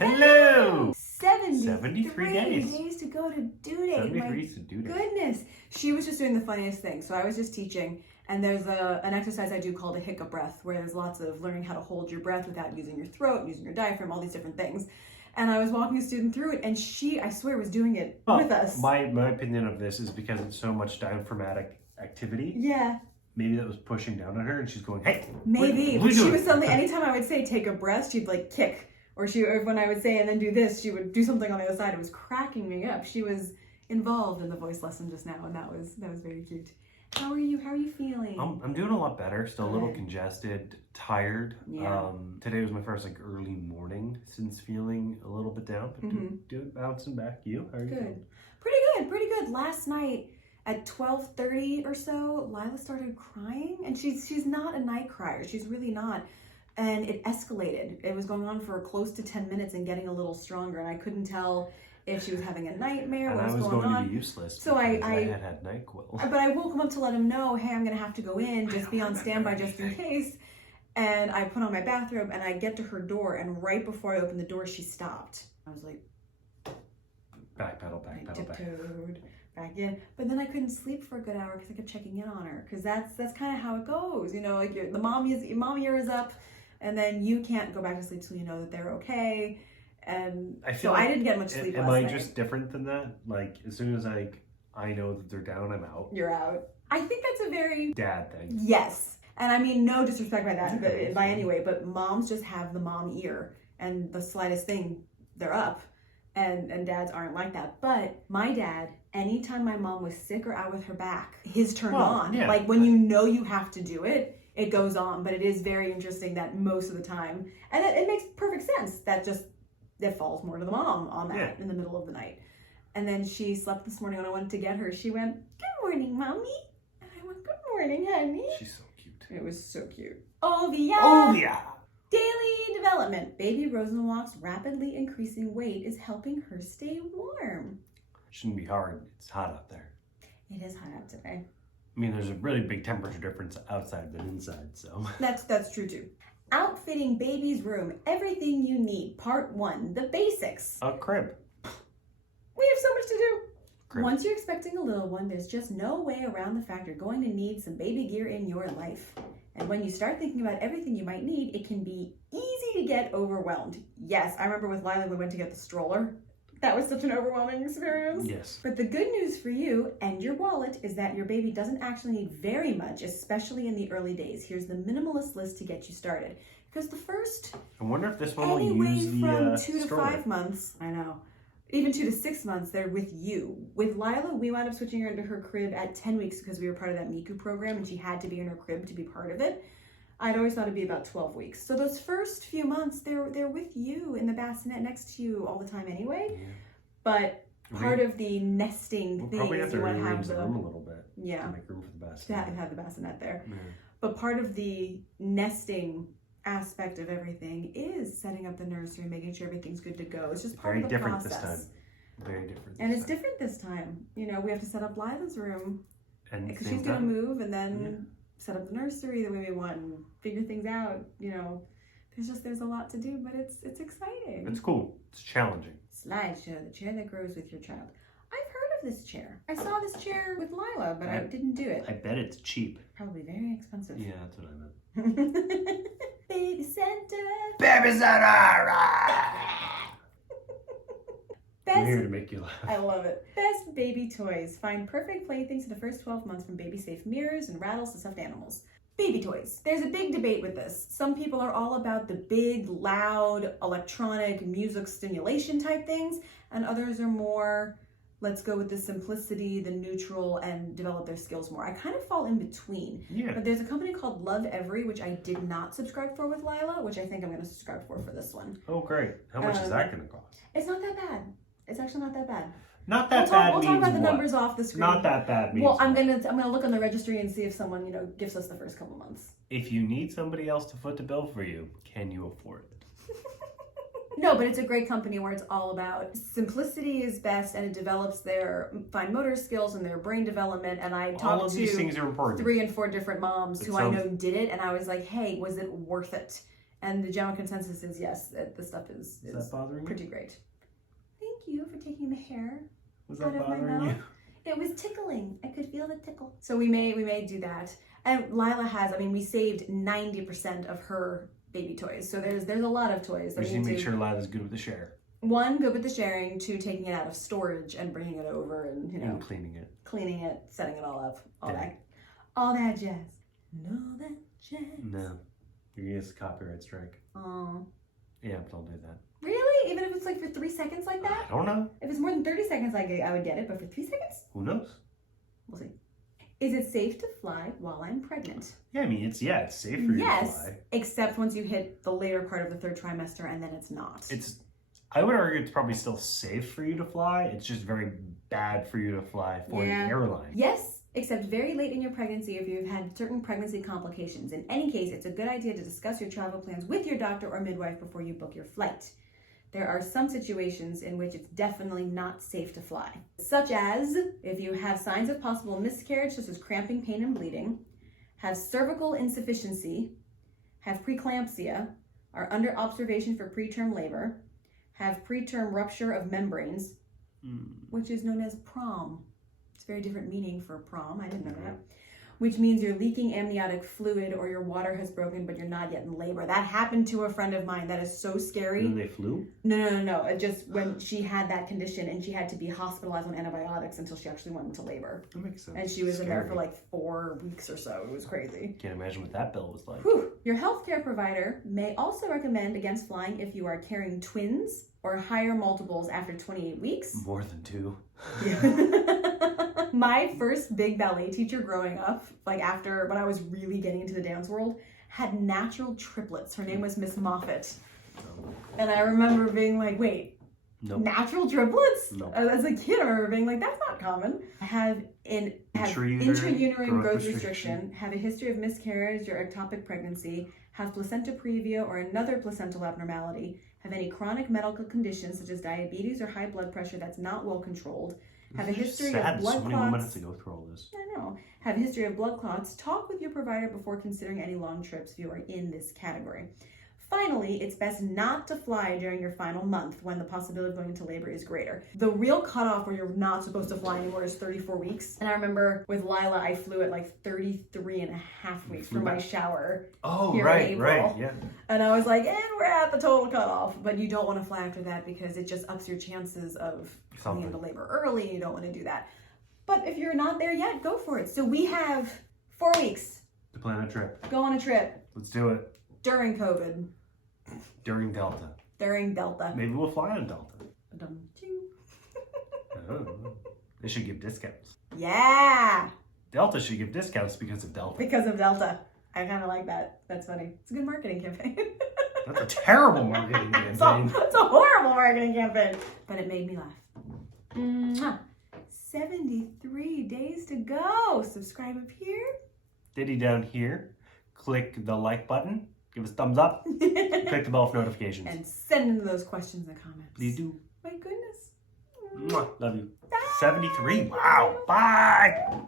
Hello! 73 days. days to go to due date. 73 is the due date. Goodness. She was just doing the funniest thing. So I was just teaching, and there's an exercise I do called a hiccup breath, where there's lots of learning how to hold your breath without using your throat, using your diaphragm, all these different things. And I was walking a student through it, and she, I swear, was doing it with us. My opinion of this is because it's so much diaphragmatic activity. Yeah. Maybe that was pushing down on her, and she's going, hey! Maybe. What But are you she doing? was suddenly, anytime I would say take a breath, she'd like kick. Or when I would say, and then do this, she would do something on the other side. It was cracking me up. She was involved in the voice lesson just now, and that was very cute. How are you? How are you feeling? I'm doing a lot better. Still a little Good. congested, tired. Yeah. Today was my first early morning since feeling a little bit down, but doing bouncing back. You? How are you Good. feeling? Pretty good. Last night at 12:30 or so, Lila started crying, and she's not a night crier. She's really not. And it escalated. It was going on for close to 10 minutes and getting a little stronger, and I couldn't tell if she was having a nightmare, And what I was going going on. to be useless. So I had NyQuil. But I woke him up to let him know, hey, I'm gonna have to go in, just be on standby just in case. And I put on my bathrobe, and I get to her door, and right before I opened the door, she stopped. I was like, Backpedal, I backpedal, back. tiptoed back in. But then I couldn't sleep for a good hour because I kept checking in on her. Because that's kind of how it goes, the mom year is up, and then you can't go back to sleep till you know that they're okay. And I feel I didn't get much sleep last night. Am I just different than that? As soon as I know that they're down, I'm out. You're out. I think that's a very Dad thing. Yes. And I mean, no disrespect by any way, but moms just have the mom ear, and the slightest thing, they're up. And dads aren't like that. But my dad, anytime my mom was sick or out with her back, his turned on. Yeah. When you know you have to do it, it goes on. But it is very interesting that most of the time, and it makes perfect sense, that it falls more to the mom on that in the middle of the night. And then she slept this morning when I went to get her. She went, "Good morning, mommy." And I went, "Good morning, honey." She's so cute. It was so cute. Olivia! Olivia! Daily development. Baby Rosenwalk's rapidly increasing weight is helping her stay warm. Shouldn't be hard. It's hot out there. It is hot out today. I mean, there's a really big temperature difference outside than inside, so. That's true too. Outfitting baby's room. Everything you need. Part 1. The basics. A crib. We have so much to do. Crib. Once you're expecting a little one, there's just no way around the fact you're going to need some baby gear in your life. And when you start thinking about everything you might need, it can be easy to get overwhelmed. Yes, I remember with Lila, we went to get the stroller. That was such an overwhelming experience. Yes. But the good news for you and your wallet is that your baby doesn't actually need very much, especially in the early days. Here's the minimalist list to get you started. Because the first, I wonder if this one will anyway, use the from 2 to stroller. 5 months, I know, even 2 to 6 months, they're with you. With Lila, we wound up switching her into her crib at 10 weeks because we were part of that Miku program, and she had to be in her crib to be part of it. I'd always thought it'd be about 12 weeks. So those first few months, they're with you in the bassinet next to you all the time anyway. Yeah. But part of the nesting We'll thing probably have is to you want to rearrange have the room a little bit. yeah, To make room for the to bassinet. have the bassinet there. Yeah. But part of the nesting aspect of everything is setting up the nursery, making sure everything's good to go. It's just part Very of the different process. this time. Very different. And this it's time. different this time. We have to set up Lila's room And because same she's going to time. move, and then set up the nursery the way we want and figure things out. There's a lot to do, but it's exciting. It's cool. It's challenging. Slideshow, the chair that grows with your child. I've heard of this chair. I saw this chair with Lila, but I didn't do it. I bet it's cheap. Probably very expensive. Yeah, that's what I meant. Baby Santa. Babysitter! I'm here to Best, make you laugh. I love it. Best baby toys. Find perfect playthings in the first 12 months, from baby safe mirrors and rattles to stuffed animals. Baby toys. There's a big debate with this. Some people are all about the big, loud, electronic music stimulation type things, and others are more, let's go with the simplicity, the neutral, and develop their skills more. I kind of fall in between. Yeah. But there's a company called Love Every, which I did not subscribe for with Lila, which I think I'm going to subscribe for this one. Oh, great. How much is that going to cost? It's not that bad. It's actually not that bad. Not that bad We'll talk means about the what? numbers off the screen. Not that bad means Well, I'm what? gonna look on the registry and see if someone gives us the first couple months. If you need somebody else to foot the bill for you, can you afford it? No, but it's a great company where it's all about simplicity is best, and it develops their fine motor skills and their brain development. And I All talked of these to things are important. 3 and 4 different moms It who I sounds- know did it, and I was like, hey, was it worth it? And the general consensus is yes, that the stuff is that bothering pretty great. Thank you for taking the hair Was out that of my bothering you? mouth. It was tickling. I could feel the tickle. So we may do that. And Lila has, we saved 90% of her baby toys. So there's a lot of toys. We just need to make sure Lila's good with the share. One, good with the sharing. Two, taking it out of storage and bringing it over and, And cleaning it. cleaning it, setting it all up, all Yeah. that. All that jazz. All that jazz. No. You're gonna get a copyright strike. Oh. Yeah, don't do that. Really? Even if it's like for 3 seconds like that? I don't know. If it's more than 30 seconds, I would get it. But for 3 seconds? Who knows? We'll see. Is it safe to fly while I'm pregnant? Yeah, it's safe for you to fly. Except once you hit the later part of the 3rd trimester, and then it's not. I would argue it's probably still safe for you to fly. It's just very bad for you to fly for an airline. Yes, except very late in your pregnancy if you've had certain pregnancy complications. In any case, it's a good idea to discuss your travel plans with your doctor or midwife before you book your flight. There are some situations in which it's definitely not safe to fly, such as if you have signs of possible miscarriage, such as cramping, pain, and bleeding, have cervical insufficiency, have preeclampsia, are under observation for preterm labor, have preterm rupture of membranes, which is known as PROM. It's a very different meaning for PROM. I didn't know that. Which means you're leaking amniotic fluid or your water has broken, but you're not yet in labor. That happened to a friend of mine. That is so scary. And they flew? No. It just when she had that condition and she had to be hospitalized on antibiotics until she actually went into labor. That makes sense. And she was in there for like 4 weeks or so. It was crazy. Can't imagine what that bill was like. Whew. Your healthcare provider may also recommend against flying if you are carrying twins or higher multiples after 28 weeks. More than 2. My first big ballet teacher growing up, like after when I was really getting into the dance world, had natural triplets. Her name was Miss Moffat. And I remember being like, wait, Nope. natural triplets? Nope. As a kid, I remember being like, that's not common. Have intrauterine growth restriction, have a history of miscarriage or ectopic pregnancy, have placenta previa or another placental abnormality, have any chronic medical conditions such as diabetes or high blood pressure that's not well controlled, have a history of blood so many women have clots. to go through all this. I know. Have a history of blood clots. Talk with your provider before considering any long trips if you are in this category. Finally, it's best not to fly during your final month when the possibility of going into labor is greater. The real cutoff where you're not supposed to fly anymore is 34 weeks. And I remember with Lila, I flew at like 33 and a half weeks for my shower. Oh, here in right, April. yeah. And I was like, and we're at the total cutoff. But you don't want to fly after that because it just ups your chances of coming into labor early. You don't want to do that. But if you're not there yet, go for it. So we have 4 weeks To plan a trip. go on a trip Let's do it. during COVID, During Delta. during Delta. Maybe we'll fly on Delta. Dum-ching. Oh. They should give discounts. Yeah, Delta should give discounts because of Delta. because of Delta. I kind of like that. That's funny. It's a good marketing campaign. That's a terrible marketing campaign. It's a horrible marketing campaign. But it made me laugh. Mwah. 73 days to go. Subscribe up here. Diddy down here. Click the like button. Give us a thumbs up. Click the bell for notifications. And send in those questions and comments. Please do. My goodness. Mwah. Love you. Bye. 73. Wow. Bye.